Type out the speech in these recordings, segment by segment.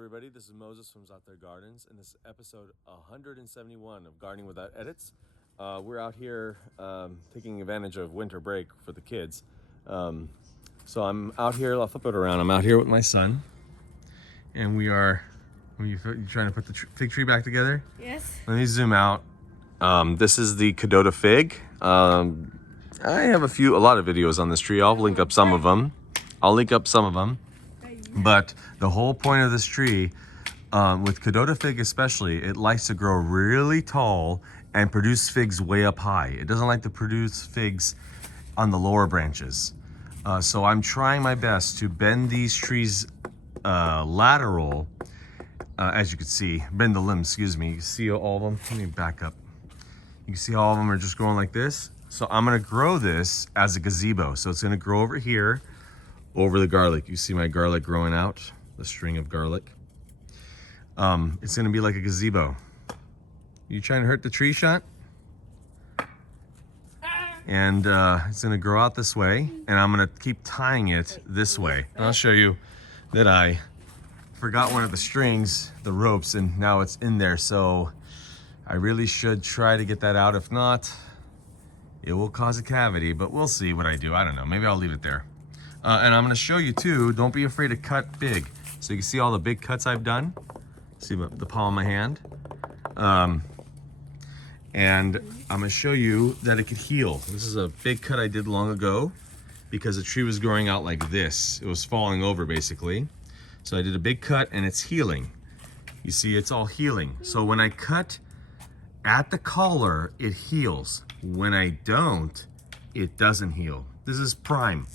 everybody, this is Moses from Zaatar Gardens, and this is episode 171 of Gardening Without Edits. We're out here taking advantage of winter break for the kids. So I'm out here, I'll flip it around, I'm out here with my son, and we are, you trying to put the fig tree back together? Yes. Let me zoom out. This is the Kadota Fig. I have a lot of videos on this tree. I'll link up some of them. But the whole point of this tree, with Kadota Fig especially, it likes to grow really tall and produce figs way up high. It doesn't like to produce figs on the lower branches. So I'm trying my best to bend these trees lateral, as you can see, bend the limbs, excuse me. You can see all of them. Let me back up. You can see all of them are just growing like this. So I'm gonna grow this as a gazebo. So it's gonna grow over here, over the garlic. You see my garlic growing out, the string of garlic. It's gonna be like a gazebo. You trying to hurt the tree, Shant? And it's gonna grow out this way, and I'm gonna keep tying it this way. And I'll show you that I forgot one of the strings, the ropes, and now it's in there. So I really should try to get that out. If not, it will cause a cavity, but we'll see what I do. I don't know, maybe I'll leave it there. And I'm gonna show you too, don't be afraid to cut big. So you can see all the big cuts I've done. See the palm of my hand. And I'm gonna show you that it could heal. This is a big cut I did long ago because the tree was growing out like this. It was falling over basically. So I did a big cut and it's healing. You see, it's all healing. So when I cut at the collar, it heals. When I don't, it doesn't heal. This is prime.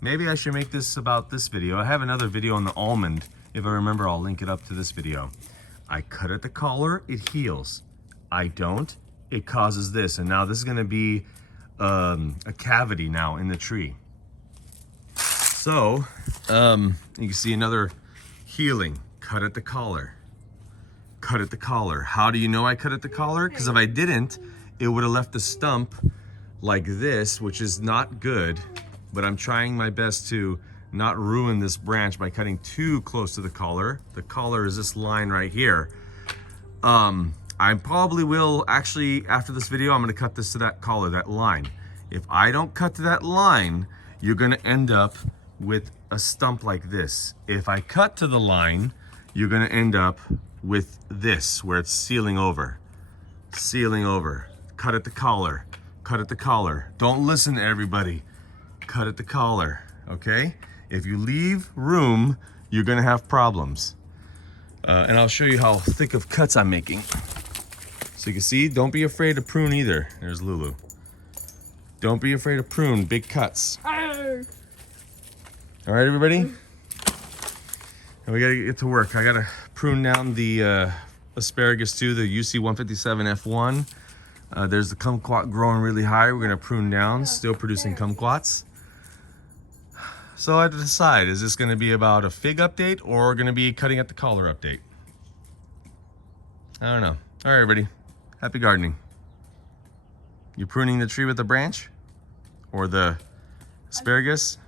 Maybe I should make this about this video. I have another video on the almond. If I remember, I'll link it up to this video. I cut at the collar, it heals. I don't, it causes this. And now this is gonna be a cavity now in the tree. So, you can see another healing. Cut at the collar. Cut at the collar. How do you know I cut at the collar? Because if I didn't, it would have left the stump like this, which is not good. But I'm trying my best to not ruin this branch by cutting too close to the collar. The collar is this line right here. I probably will actually, after this video, I'm gonna cut this to that collar, that line. If I don't cut to that line, you're gonna end up with a stump like this. If I cut to the line, you're gonna end up with this, where it's sealing over. Sealing over. Cut at the collar. Cut at the collar. Don't listen to everybody. Cut at the collar, okay? If you leave room, you're gonna have problems. And I'll show you how thick of cuts I'm making. So you can see, don't be afraid to prune either. There's Lulu. Don't be afraid to prune big cuts. All right, everybody? And we gotta get to work. I gotta prune down the asparagus too, the UC 157 F1. There's the kumquat growing really high. We're gonna prune down, still producing kumquats. So I had to decide, is this gonna be about a fig update or gonna be cutting at the collar update? I don't know. All right, everybody, happy gardening. You pruning the tree with the branch or the asparagus?